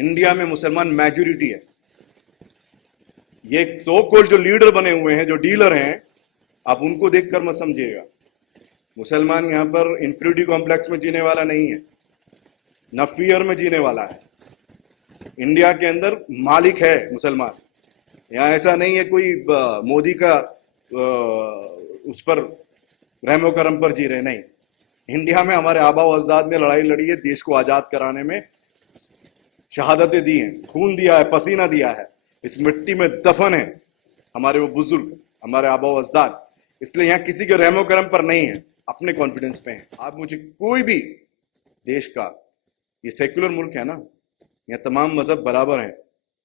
India में मुसलमान majority है। ये सो कॉल्ड जो लीडर बने हुए हैं, जो डीलर हैं, आप उनको देखकर मत समझिएगा। मुसलमान यहां पर इंफीरियरिटी कॉम्प्लेक्स में जीने वाला नहीं है, न फियर में जीने वाला है। इंडिया के अंदर मालिक है मुसलमान। यहां ऐसा नहीं है कोई मोदी का उस पर रहमो करम पर जी रहे, नहीं। इंडिया में हमारे आबा व अजदाद ने लड़ाई लड़ी है, देश को आजाद कराने में शहादतें दी हैं, खून दिया है, पसीना दिया है। इस मिट्टी में दफन है हमारे वो बुजुर्ग, हमारे आबा व अजदाद। इसलिए यहां किसी के रहमो करम पर नहीं है, अपने कॉन्फिडेंस पे हैं। आप मुझे कोई भी देश का, ये सेक्युलर मुल्क है ना, यहाँ तमाम मजहब बराबर हैं,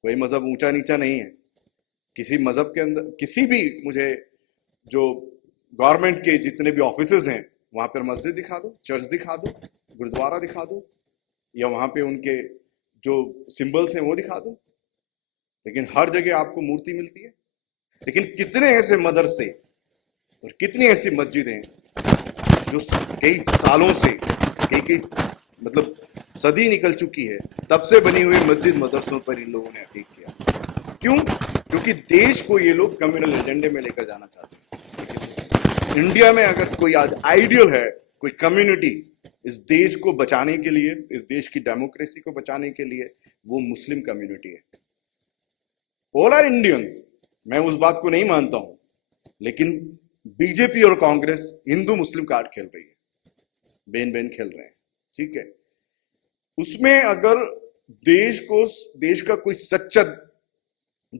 कोई मजहब ऊंचा नीचा नहीं है। किसी मजहब के अंदर किसी भी, मुझे जो गवर्नमेंट के जितने भी ऑफिसेज हैं वहां पर मस्जिद दिखा दो, चर्च दिखा दो, गुरुद्वारा दिखा दो, या वहां पे उनके जो सिंबल्स हैं वो दिखा दो, लेकिन हर जगह आपको मूर्ति मिलती है। लेकिन कितने ऐसे मदरसे और कितनी ऐसी मस्जिदें हैं जो कई सालों से, कई मतलब सदी निकल चुकी है, तब से बनी हुई मस्जिद मदरसों पर इन लोगों ने अटैक किया। क्यों? क्योंकि देश को ये लोग कम्युनल एजेंडे में लेकर जाना चाहते हैं। इंडिया में अगर कोई आज आइडियल है, कोई कम्युनिटी इस देश को बचाने के लिए, इस देश की डेमोक्रेसी को बचाने के लिए, वो मुस्लिम कम्युनिटी है। ऑल आर इंडियंस, मैं उस बात को नहीं मानता हूं, लेकिन बीजेपी और कांग्रेस हिंदू मुस्लिम कार्ड खेल रही है, बेन बेन खेल रहे हैं, ठीक है। उसमें अगर देश का कोई सच्चा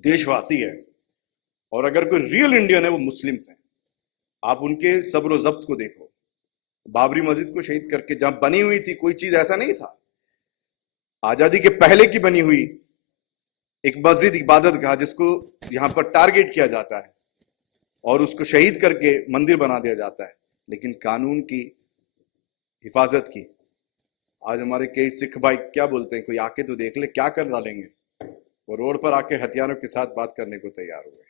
देशवासी है और अगर कोई रियल इंडियन है, वो मुस्लिम्स हैं। आप उनके सब्र जब्त को देखो। बाबरी मस्जिद को शहीद करके जहां बनी हुई थी, कोई चीज ऐसा नहीं था, आजादी के पहले की बनी हुई एक मस्जिद, इबादत गाह, जिसको यहां पर टारगेट किया जाता है और उसको शहीद करके मंदिर बना दिया जाता है, लेकिन कानून की हिफाजत की। आज हमारे कई सिख भाई क्या बोलते हैं, कोई आके तो देख ले, क्या कर डालेंगे। वो रोड पर आके हथियारों के साथ बात करने को तैयार हुए।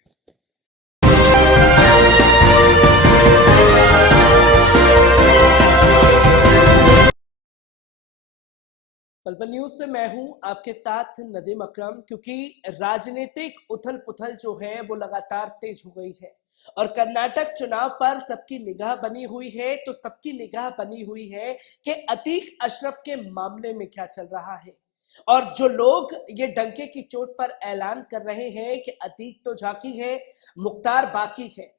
पल न्यूज से मैं हूं आपके साथ नदीम अकरम। क्योंकि राजनीतिक उथल पुथल जो है वो लगातार तेज हो गई है और कर्नाटक चुनाव पर सबकी निगाह बनी हुई है। तो सबकी निगाह बनी हुई है कि अतीक अशरफ के मामले में क्या चल रहा है, और जो लोग ये डंके की चोट पर ऐलान कर रहे हैं कि अतीक तो झांकी है, मुख्तार बाकी है,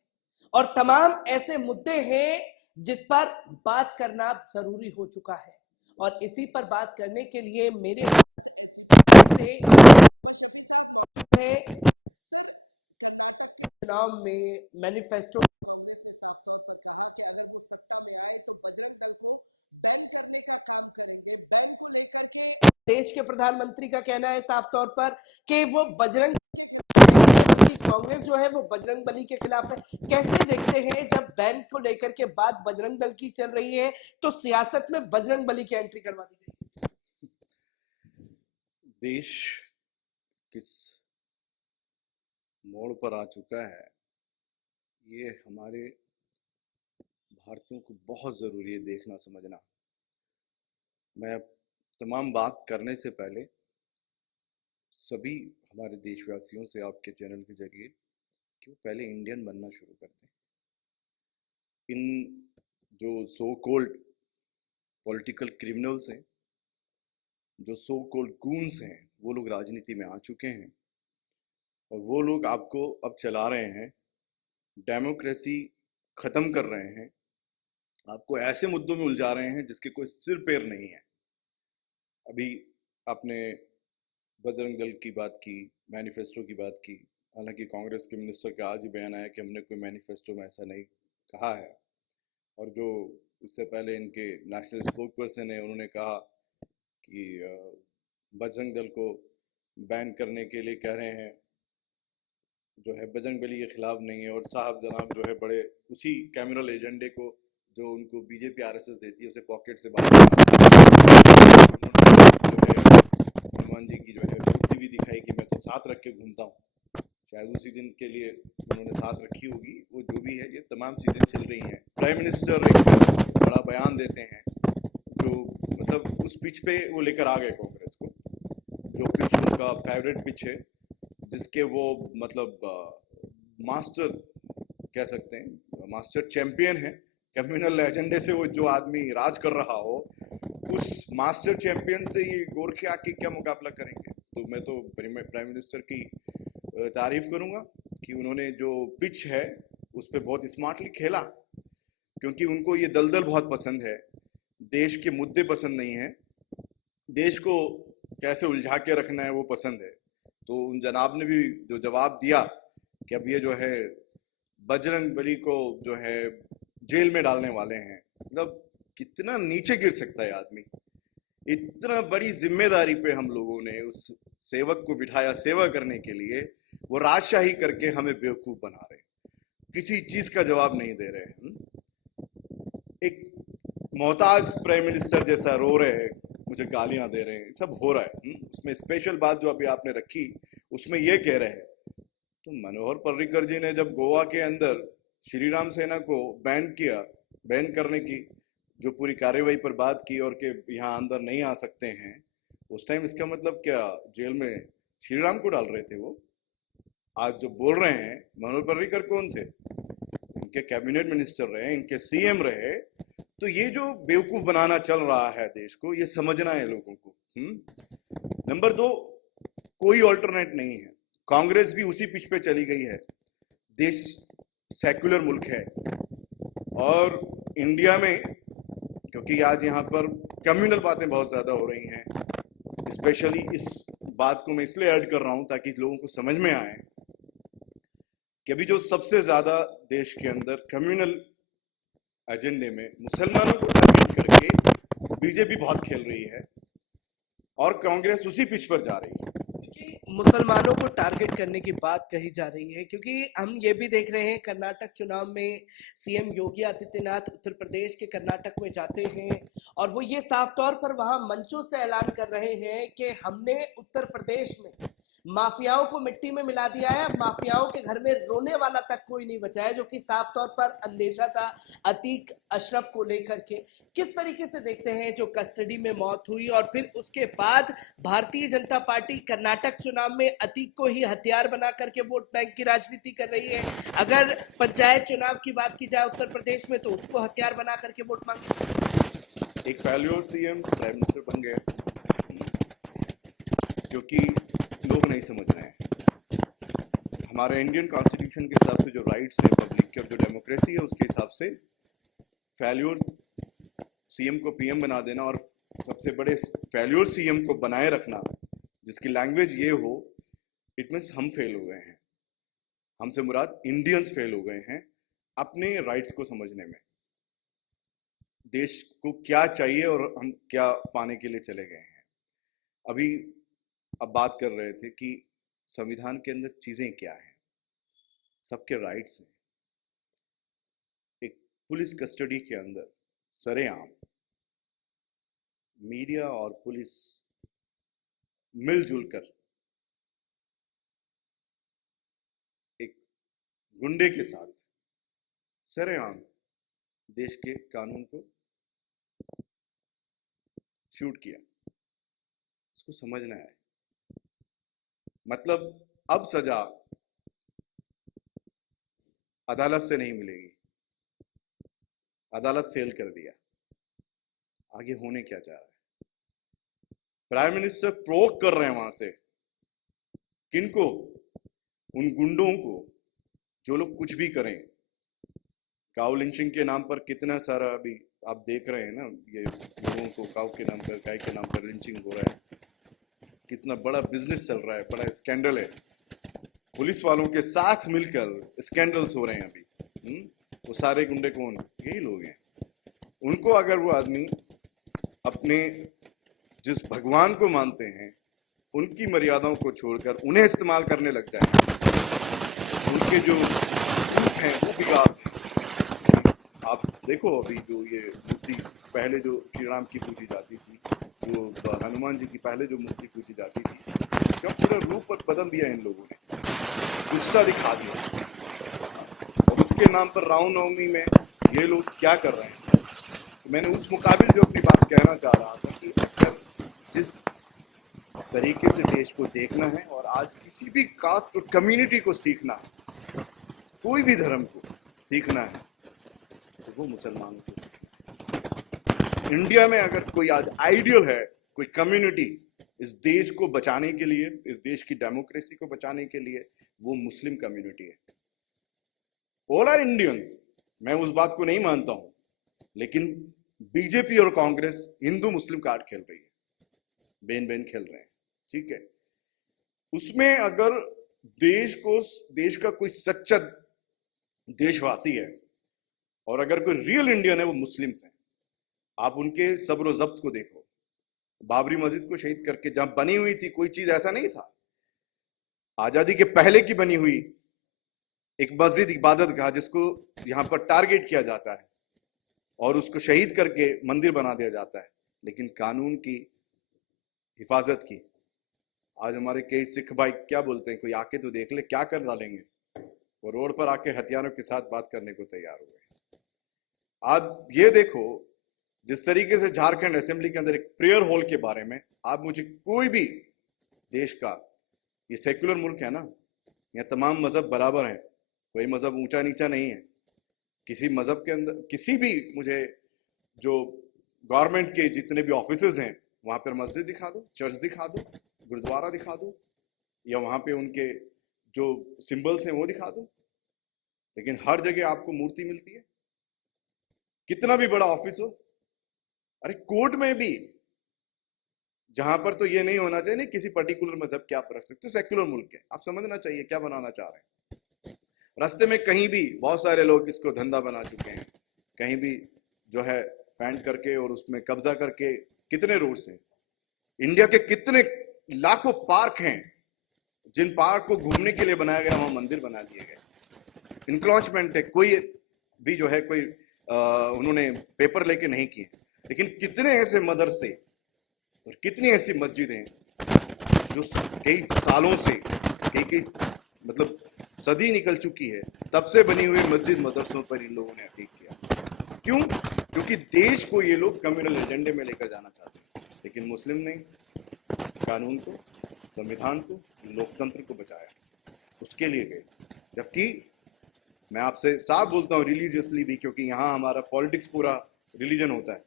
और तमाम ऐसे मुद्दे हैं जिस पर बात करना जरूरी हो चुका है। और इसी पर बात करने के लिए मेरे से चुनाव में मैनिफेस्टो देश के प्रधानमंत्री का कहना है साफ तौर पर कि वो बजरंग कांग्रेस जो है वो बजरंग बली के खिलाफ है। कैसे देखते हैं जब बैन को लेकर के बात बजरंग दल की चल रही है तो सियासत में बजरंग बली की एंट्री करवा दी गई? देश किस मोड़ पर आ चुका है, ये हमारे भारतीयों को बहुत ज़रूरी है देखना समझना। मैं तमाम बात करने से पहले सभी हमारे देशवासियों से आपके चैनल के जरिए कि वो पहले इंडियन बनना शुरू कर दें। इन जो सो कॉल्ड पॉलिटिकल क्रिमिनल्स हैं, जो सो कॉल्ड गून्स हैं, वो लोग राजनीति में आ चुके हैं और वो लोग आपको अब चला रहे हैं, डेमोक्रेसी ख़त्म कर रहे हैं, आपको ऐसे मुद्दों में उलझा रहे हैं जिसके कोई सिर पैर नहीं है। अभी आपने बजरंग दल की बात की, मैनिफेस्टो की बात की। हालांकि कांग्रेस के मिनिस्टर का आज ही बयान आया कि हमने कोई मैनिफेस्टो में ऐसा नहीं कहा है, और जो इससे पहले इनके नेशनल स्पोक पर्सन है, उन्होंने कहा कि बजरंग दल को बैन करने के लिए कह रहे हैं, जो है बजरंग बली के खिलाफ नहीं है। और साहब जनाब जो है बड़े उसी कम्युनल एजेंडे को जो उनको बीजेपी आरएसएस देती है, उसे पॉकेट से बाहर हनुमान जी की जो है मूर्ति भी दिखाई कि मैं तो साथ रख के घूमता हूँ, शायद उसी दिन के लिए उन्होंने साथ रखी होगी। वो जो भी है, ये तमाम चीज़ें चल रही हैं। प्राइम मिनिस्टर एक बड़ा बयान देते हैं जो मतलब उस पिच पे वो लेकर आ गए कांग्रेस को। जो पिच उनका फेवरेट पिच है, जिसके वो मतलब मास्टर कह सकते हैं, मास्टर चैंपियन है। कम्युनल एजेंडे से वो जो आदमी राज कर रहा हो, उस मास्टर चैंपियन से ये गोरखे आके क्या मुकाबला करेंगे। तो मैं तो प्राइम मिनिस्टर की तारीफ करूंगा कि उन्होंने जो पिच है उस पर बहुत स्मार्टली खेला, क्योंकि उनको ये दलदल बहुत पसंद है, देश के मुद्दे पसंद नहीं है, देश को कैसे उलझा के रखना है वो पसंद है। तो उन जनाब ने भी जो जवाब दिया कि अब ये जो है बजरंग बली को जो है जेल में डालने वाले हैं, मतलब कितना नीचे गिर सकता है आदमी। इतना बड़ी जिम्मेदारी पे हम लोगों ने उस सेवक को बिठाया सेवा करने के लिए, वो राजशाही करके हमें बेवकूफ बना रहे, किसी चीज का जवाब नहीं दे रहे। एक मोहताज प्राइम मिनिस्टर जैसा रो रहे हैं, मुझे गालियां दे रहे हैं, सब हो रहा है। उसमें स्पेशल बात जो अभी आपने रखी, उसमें ये कह रहे हैं तो मनोहर पर्रिकर जी ने जब गोवा के अंदर श्री राम सेना को बैन किया, बैन करने की जो पूरी कार्यवाही पर बात की और कि यहाँ अंदर नहीं आ सकते हैं, उस टाइम इसका मतलब क्या जेल में श्री राम को डाल रहे थे वो? आज जो बोल रहे हैं, मनोहर पर्रिकर कौन थे? इनके कैबिनेट मिनिस्टर रहे, इनके सीएम रहे। तो ये जो बेवकूफ बनाना चल रहा है देश को, ये समझना है लोगों को। नंबर 2, कोई ऑल्टरनेट नहीं है। कांग्रेस भी उसी पिच पे चली गई है। देश सेक्युलर मुल्क है और इंडिया में, क्योंकि आज यहाँ पर कम्युनल बातें बहुत ज्यादा हो रही हैं, स्पेशली इस बात को मैं इसलिए ऐड कर रहा हूं ताकि लोगों को समझ में आए कि अभी जो सबसे ज्यादा देश के अंदर कम्युनल एजेंडे में मुसलमानों को टारगेट करके बीजेपी बहुत खेल रही है और कांग्रेस उसी पिच पर जा रही है। मुसलमानों को टारगेट करने की बात कही जा रही है, क्योंकि हम ये भी देख रहे हैं कर्नाटक चुनाव में सीएम योगी आदित्यनाथ उत्तर प्रदेश के कर्नाटक में जाते हैं और वो ये साफ तौर पर वहां मंचों से ऐलान कर रहे हैं कि हमने उत्तर प्रदेश में माफियाओं को मिट्टी में मिला दिया है, माफियाओं के घर में रोने वाला तक कोई नहीं बचा है, जो कि साफ तौर पर अंदेशा था अतीक अशरफ को लेकर के। किस तरीके से देखते हैं जो कस्टडी में मौत हुई और फिर उसके बाद भारतीय जनता पार्टी कर्नाटक चुनाव में अतीक को ही हथियार बना करके वोट बैंक की राजनीति कर रही है? अगर पंचायत चुनाव की बात की जाए उत्तर प्रदेश में, तो उसको हथियार बना करके वोट मांगे। एक फेल्योर सीएम प्राइम मिनिस्टर बन गए, क्योंकि लोग नहीं समझ रहे हैं। हमारे इंडियन कॉन्स्टिट्यूशन के हिसाब से जो राइट्स है पब्लिक के और जो डेमोक्रेसी है, उसके हिसाब से फेल्योर सीएम को पीएम बना देना और सबसे बड़े फेल्योर सीएम को बनाए रखना, जिसकी लैंग्वेज ये हो, इट मीन्स हम फेल हो गए हैं। हमसे मुराद इंडियंस फेल हो गए हैं अपने राइट्स को समझने में, देश को क्या चाहिए और हम क्या पाने के लिए चले गए हैं। अभी अब बात कर रहे थे कि संविधान के अंदर चीजें क्या हैं, सबके राइट्स हैं। एक पुलिस कस्टडी के अंदर सरेआम मीडिया और पुलिस मिलजुल कर एक गुंडे के साथ सरेआम देश के कानून को शूट किया। इसको समझना है। मतलब अब सजा अदालत से नहीं मिलेगी, अदालत फेल कर दिया। आगे होने क्या जा रहा है? प्राइम मिनिस्टर प्रोवोक कर रहे हैं वहां से किनको? उन गुंडों को जो लोग कुछ भी करें। काउ लिंचिंग के नाम पर कितना सारा अभी आप देख रहे हैं ना, ये लोगों को काउ के नाम पर, गाय के नाम पर लिंचिंग हो रहा है, कितना बड़ा बिजनेस चल रहा है, बड़ा स्कैंडल है। पुलिस वालों के साथ मिलकर स्कैंडल्स हो रहे हैं अभी। वो सारे गुंडे कौन? यही लोग हैं। उनको अगर वो आदमी अपने जिस भगवान को मानते हैं उनकी मर्यादाओं को छोड़कर उन्हें इस्तेमाल करने लग जाए, उनके जो हैं वो बिगाड़ दें। आप देखो अभी जो ये मूर्ति पहले जो श्री राम की पूजी जाती थी, जो हनुमान जी की पहले जो मूर्ति पूजी जाती थी, उसका पूरा रूप बदल दिया इन लोगों ने, गुस्सा दिखा दिया। और उसके नाम पर रामनवमी में ये लोग क्या कर रहे हैं? तो मैंने उस मुकाबिल जो अपनी बात कहना चाह रहा था कि अगर जिस तरीके से देश को देखना है और आज किसी भी कास्ट और कम्युनिटी को सीखना, कोई भी धर्म को सीखना है तो वो मुसलमानों से सीखे। इंडिया में अगर कोई आज आइडियल है, कोई कम्युनिटी इस देश को बचाने के लिए, इस देश की डेमोक्रेसी को बचाने के लिए, वो मुस्लिम कम्युनिटी है। ऑल आर इंडियंस, मैं उस बात को नहीं मानता हूं, लेकिन बीजेपी और कांग्रेस हिंदू मुस्लिम कार्ड खेल रही है, बेन बेन खेल रहे हैं, ठीक है। उसमें अगर देश का कोई सच्चा देशवासी है और अगर कोई रियल इंडियन है, वो मुस्लिम्स हैं। आप उनके सब्र और जब्त को देखो। बाबरी मस्जिद को शहीद करके जहां बनी हुई थी, कोई चीज ऐसा नहीं था, आजादी के पहले की बनी हुई एक मस्जिद इबादत गाह जिसको यहां पर टारगेट किया जाता है और उसको शहीद करके मंदिर बना दिया जाता है, लेकिन कानून की हिफाजत की। आज हमारे कई सिख भाई क्या बोलते हैं, कोई आके तो देख ले, क्या कर डालेंगे। वो रोड पर आके हथियारों के साथ बात करने को तैयार हुए। आप ये देखो, जिस तरीके से झारखंड असेंबली के अंदर एक प्रेयर हॉल के बारे में, आप मुझे कोई भी देश का, ये सेक्युलर मुल्क है ना, यहाँ तमाम मजहब बराबर हैं, कोई मजहब ऊंचा नीचा नहीं है। किसी मजहब के अंदर किसी भी, मुझे जो गवर्नमेंट के जितने भी ऑफिसेज हैं वहां पर मस्जिद दिखा दो, चर्च दिखा दो, गुरुद्वारा दिखा दो, या वहां पे उनके जो सिंबल्स हैं वो दिखा दो, लेकिन हर जगह आपको मूर्ति मिलती है। कितना भी बड़ा ऑफिस हो, अरे कोर्ट में भी, जहां पर तो ये नहीं होना चाहिए नहीं किसी पर्टिकुलर मजहब के आप रख सकते हो, सेक्युलर मुल्क है, आप समझना चाहिए क्या बनाना चाह रहे हैं। रास्ते में कहीं भी बहुत सारे लोग इसको धंधा बना चुके हैं, कहीं भी जो है पैंट करके और उसमें कब्जा करके। कितने रोड्स हैं इंडिया के, कितने लाखों पार्क हैं, जिन पार्क को घूमने के लिए बनाया गया वहां मंदिर बना दिए गए। इंक्रोचमेंट है, कोई भी जो है कोई उन्होंने पेपर लेके नहीं किए, लेकिन कितने ऐसे मदरसे और कितनी ऐसी मस्जिदें जो कई सालों से, कई मतलब सदी निकल चुकी है, तब से बनी हुई मस्जिद मदरसों पर इन लोगों ने अटैक किया। क्यों? क्योंकि देश को ये लोग कम्युनल एजेंडे में लेकर जाना चाहते हैं, लेकिन मुस्लिम नहीं, कानून को, संविधान को, लोकतंत्र को बचाया, उसके लिए गए। जबकि मैं आपसे साफ बोलता हूँ रिलीजियसली भी, क्योंकि यहाँ हमारा पॉलिटिक्स पूरा रिलीजन होता है।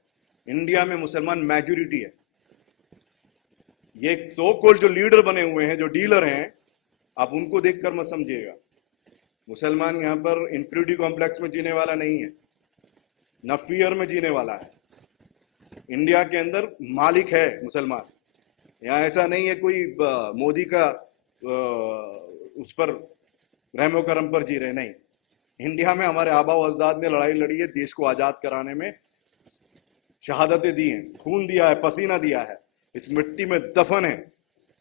इंडिया में मुसलमान मेजोरिटी है। ये सो कॉल्ड जो लीडर बने हुए हैं, जो डीलर हैं, आप उनको देखकर मत समझिएगा। मुसलमान यहाँ पर इंफीरियरिटी कॉम्प्लेक्स में जीने वाला नहीं है, न फियर में जीने वाला है। इंडिया के अंदर मालिक है मुसलमान। यहाँ ऐसा नहीं है कोई मोदी का उस पर रहमो करम पर जी रहे, नहीं। इंडिया में हमारे आबा व अजदाद ने लड़ाई लड़ी है, देश को आजाद कराने में शहादतें दी हैं, खून दिया है, पसीना दिया है, इस मिट्टी में दफन है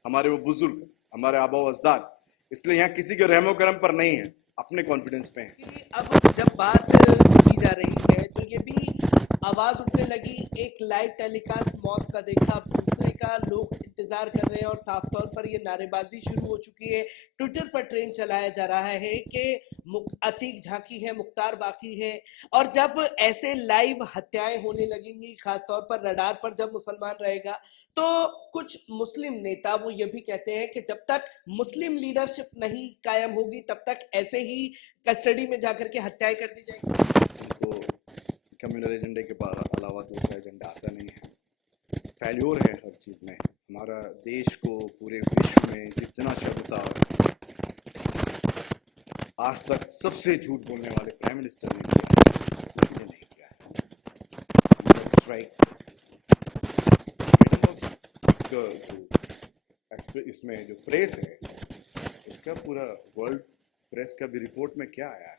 हमारे वो बुजुर्ग, हमारे आबा व अजदाद। इसलिए यहाँ किसी के रहमो करम पर नहीं है, अपने कॉन्फिडेंस पे है। अब जब बात की जा रही है तो ये भी आवाज उठने लगी, एक लाइव टेलीकास्ट मौत का देखा, अब दूसरे का लोग इंतजार कर रहे हैं और साफ तौर पर ये नारेबाजी शुरू हो चुकी है। ट्विटर पर ट्रेंड चलाया जा रहा है कि अतीक झांकी है, मुख्तार बाकी है। और जब ऐसे लाइव हत्याएं होने लगेंगी, खासतौर पर रडार पर जब मुसलमान रहेगा, तो कुछ मुस्लिम नेता वो ये भी कहते हैं कि जब तक मुस्लिम लीडरशिप नहीं कायम होगी तब तक ऐसे ही कस्टडी में जाकर के हत्याएं कर दी जाएंगी। तो कम्युनल एजेंडे के अलावा दूसरा एजेंडा आता नहीं है। फेल्योर है हर चीज़ में। हमारा देश को पूरे विश्व में जितना शर्मसार आज तक सबसे झूठ बोलने वाले प्राइम मिनिस्टर ने किसी ने नहीं किया है। स्ट्राइक इसमें जो प्रेस है, इसका पूरा वर्ल्ड प्रेस का भी रिपोर्ट में क्या आया है,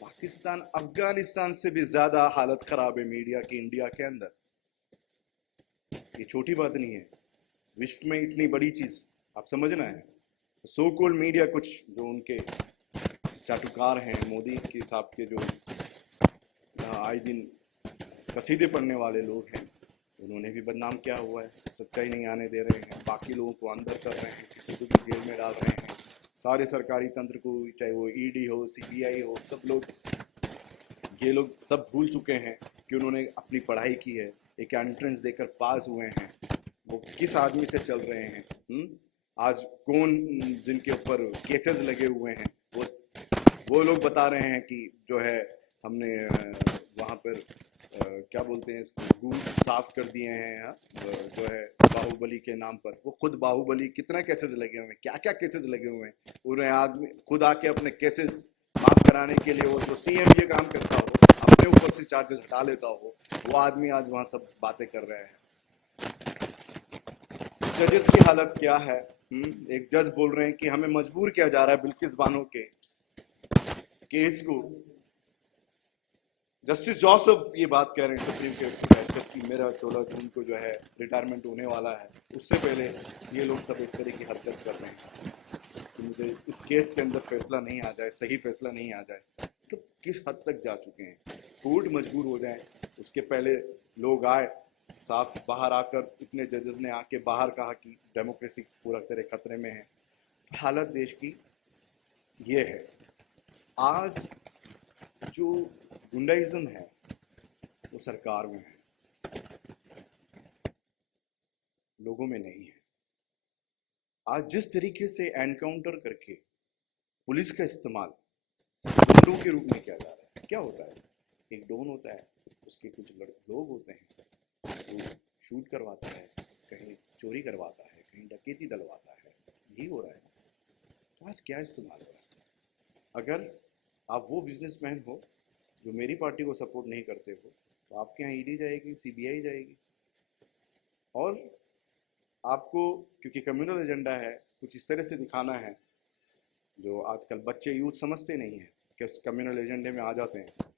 पाकिस्तान अफगानिस्तान से भी ज्यादा हालत खराब है मीडिया की इंडिया के अंदर। ये छोटी बात नहीं है, विश्व में इतनी बड़ी चीज आप समझना है। सो कॉल्ड मीडिया, कुछ जो उनके चाटुकार हैं, मोदी के साहब के जो आए दिन कसीदे पढ़ने वाले लोग हैं, उन्होंने भी बदनाम किया हुआ है, सच्चाई नहीं आने दे रहे हैं, बाकी लोगों को अंदर कर रहे हैं, किसी को भी जेल में डाल रहे हैं। सारे सरकारी तंत्र को, चाहे वो ईडी हो, सीबीआई हो, सब लोग, ये लोग सब भूल चुके हैं कि उन्होंने अपनी पढ़ाई की है, एक एंट्रेंस देकर पास हुए हैं, वो किस आदमी से चल रहे हैं, आज कौन जिनके ऊपर केसेस लगे हुए हैं, वो लोग बता रहे हैं कि जो है हमने वहाँ पर क्या बोलते हैं इसको, गूल्स साफ कर दिए हैं, जो है बाहुबली के नाम पर। वो खुद बाहुबली, कितना केसेस लगे हुए हैं, क्या क्या केसेस लगे हुए हैं। उन्हें आदमी खुद आके अपने केसेस माफ कराने के लिए वो जो सीएम ये काम करता हो, अपने ऊपर से चार्जेस हटा लेता हो, वो आदमी आज वहाँ सब बातें कर रहे हैं। जजेस की हालत क्या है? एक जज बोल रहे हैं कि हमें मजबूर किया जा रहा है बिल्किस बानो के केस को। जस्टिस जोसेफ ये बात कह रहे हैं सुप्रीम कोर्ट से बैठकर कि मेरा 16 जून को जो है रिटायरमेंट होने वाला है, उससे पहले ये लोग सब इस तरह की हरकत कर रहे हैं कि मुझे इस केस के अंदर फैसला नहीं आ जाए, सही फैसला नहीं आ जाए। तो किस हद तक जा चुके हैं? कोर्ट मजबूर हो जाए, उसके पहले लोग आए, साफ बाहर आकर इतने जजेस ने आके बाहर कहा कि डेमोक्रेसी पूरा तरह खतरे में है। हालत देश की ये है। आज जो गुंडाइज्म है वो सरकार में है, लोगों में नहीं है। आज जिस तरीके से एनकाउंटर करके पुलिस का इस्तेमाल गुंडों के रूप में किया जा रहा है, क्या होता है? एक डॉन होता है, उसके कुछ लोग होते हैं, वो शूट करवाता है, कहीं चोरी करवाता है, कहीं डकैती डलवाता है, यही हो रहा है। तो आज क्या इस्तेमाल हो रहा है? अगर आप वो बिजनेसमैन हो जो मेरी पार्टी को सपोर्ट नहीं करते हो, तो आपके यहाँ ईडी जाएगी, सीबीआई जाएगी, और आपको क्योंकि कम्युनल एजेंडा है, कुछ इस तरह से दिखाना है जो आजकल बच्चे यूथ समझते नहीं है कि उस कम्युनल एजेंडे में आ जाते हैं।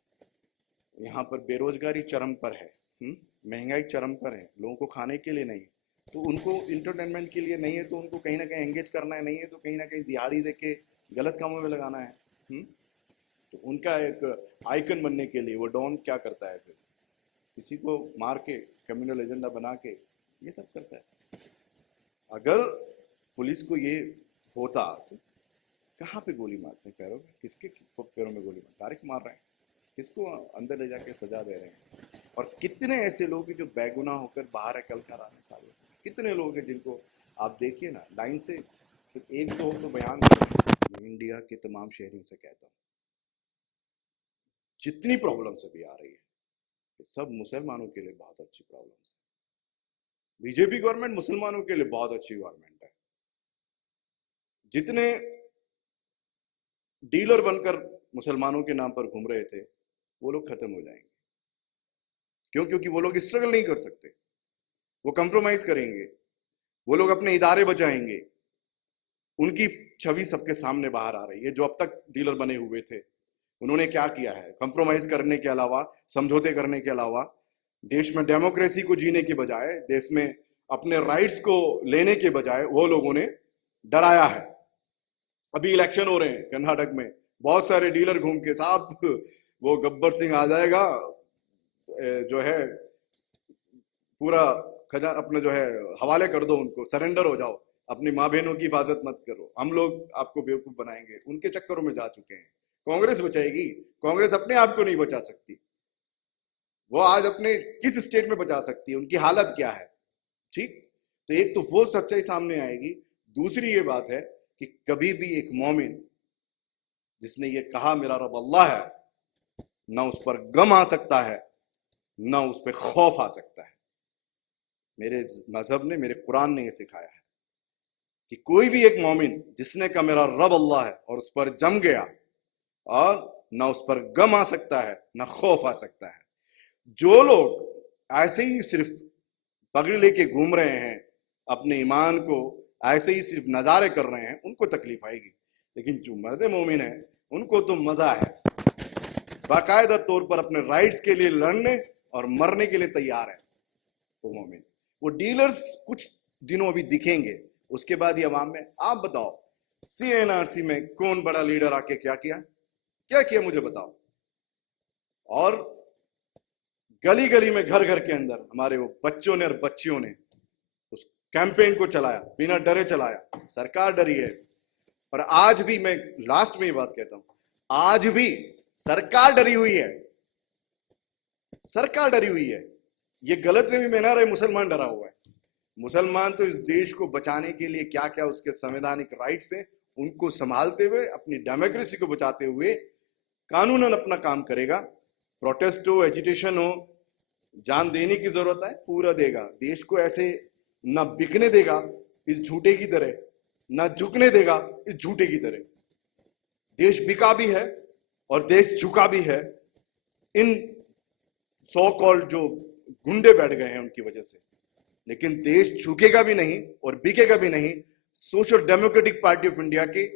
यहाँ पर बेरोजगारी चरम पर है, महंगाई चरम पर है, लोगों को खाने के लिए नहीं, तो उनको इंटरटेनमेंट के लिए नहीं है, तो उनको कहीं ना कहीं एंगेज करना है, नहीं है तो कहीं ना कहीं दिहाड़ी दे के गलत कामों में लगाना है। तो उनका एक आइकन बनने के लिए वो डॉन क्या करता है? फिर किसी को मार के कम्युनल एजेंडा बना के ये सब करता है। अगर पुलिस को ये होता तो कहाँ पे गोली मारते हैं? पैरों में? किसके पैरों में गोली डायरेक्ट मार रहे हैं? किसको अंदर ले जाके सजा दे रहे हैं? और कितने ऐसे लोग हैं जो बेगुनाह होकर बाहर है कल कर आने सालों से? कितने लोग हैं जिनको आप देखिए ना लाइन से, तो एक दो तो बयान इंडिया के तमाम शहरियों से कहता हूँ, जितनी प्रॉब्लम्स अभी आ रही है सब मुसलमानों के लिए बहुत अच्छी प्रॉब्लम्स है। बीजेपी गवर्नमेंट मुसलमानों के लिए बहुत अच्छी गवर्नमेंट है। जितने डीलर बनकर मुसलमानों के नाम पर घूम रहे थे वो लोग खत्म हो जाएंगे। क्यों? क्योंकि वो लोग स्ट्रगल नहीं कर सकते, वो कंप्रोमाइज करेंगे, वो लोग अपने इदारे बचाएंगे। उनकी छवि सबके सामने बाहर आ रही है। जो अब तक डीलर बने हुए थे उन्होंने क्या किया है? कंप्रोमाइज करने के अलावा, समझौते करने के अलावा, देश में डेमोक्रेसी को जीने के बजाय, देश में अपने राइट्स को लेने के बजाय वो लोगों ने डराया है। अभी इलेक्शन हो रहे हैं कर्नाटक में, बहुत सारे डीलर घूम के, साहब वो गब्बर सिंह आ जाएगा, जो है पूरा खजाना अपने जो है हवाले कर दो, उनको सरेंडर हो जाओ, अपनी माँ बहनों की हिफाजत मत करो, हम लोग आपको बेवकूफ बनाएंगे। उनके चक्करों में जा चुके हैं। कांग्रेस बचाएगी? कांग्रेस अपने आप को नहीं बचा सकती। वो आज अपने किस स्टेट में बचा सकती है? उनकी हालत क्या है? ठीक, तो एक तो वो सच्चाई सामने आएगी। दूसरी ये बात है कि कभी भी एक मोमिन जिसने ये कहा मेरा रब अल्लाह है, ना उस पर गम आ सकता है, ना उस पर खौफ आ सकता है। मेरे मजहब ने, मेरे कुरान ने यह सिखाया है कि कोई भी एक मोमिन जिसने कहा मेरा रब अल्लाह है और उस पर जम गया, और ना उस पर गम आ सकता है ना खौफ आ सकता है। जो लोग ऐसे ही सिर्फ पगड़ी लेके घूम रहे हैं, अपने ईमान को ऐसे ही सिर्फ नजारे कर रहे हैं, उनको तकलीफ आएगी। लेकिन जो मर्द मोमिन है उनको तो मजा है, बाकायदा तौर पर अपने राइट्स के लिए लड़ने और मरने के लिए तैयार है वो मोमिन। वो डीलर्स कुछ दिनों अभी दिखेंगे, उसके बाद ही अवाम में। आप बताओ सीएनआरसी में कौन बड़ा लीडर आके क्या किया? क्या किया मुझे बताओ। और गली गली में, घर घर के अंदर हमारे वो बच्चों ने और बच्चियों ने उस कैंपेन को चलाया, बिना डरे चलाया। सरकार डरी है। और आज भी मैं लास्ट में ये बात कहता हूं, आज भी सरकार डरी हुई है। सरकार डरी हुई है। ये गलत में भी मैं ना रहे, मुसलमान डरा हुआ है। मुसलमान तो इस देश को बचाने के लिए क्या क्या उसके संवैधानिक राइट्स हैं उनको संभालते हुए, अपनी डेमोक्रेसी को बचाते हुए कानूनन अपना काम करेगा। प्रोटेस्ट हो, एजिटेशन हो, जान देने की जरूरत है, पूरा देगा। देश को ऐसे न बिकने देगा इस झूठे की तरह, न झुकने देगा इस झूठे की तरह। देश बिका भी है और देश झुका भी है इन सो कॉल्ड जो गुंडे बैठ गए हैं उनकी वजह से। लेकिन देश झुकेगा भी नहीं और बिकेगा भी नहीं social democratic party of India के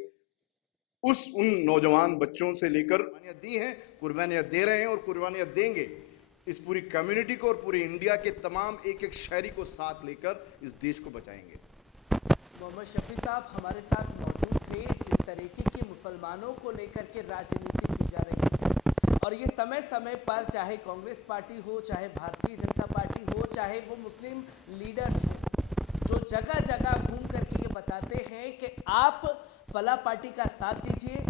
उन नौजवान बच्चों से लेकर कुर्बानियां दी हैं, कुर्बानियां दे रहे हैं और कुर्बानियां देंगे इस पूरी कम्युनिटी को और पूरी इंडिया के तमाम एक एक शहरी को साथ लेकर इस देश को बचाएंगे। मोहम्मद शफी साहब हमारे साथ मौजूद थे। जिस तरीके की मुसलमानों को लेकर के राजनीति की जा रही है और ये समय समय पर चाहे कांग्रेस पार्टी हो, चाहे भारतीय जनता पार्टी हो, चाहे वो मुस्लिम लीडर हो, जो जगह जगह घूम करके ये बताते हैं कि आप फला पार्टी का साथ दीजिए,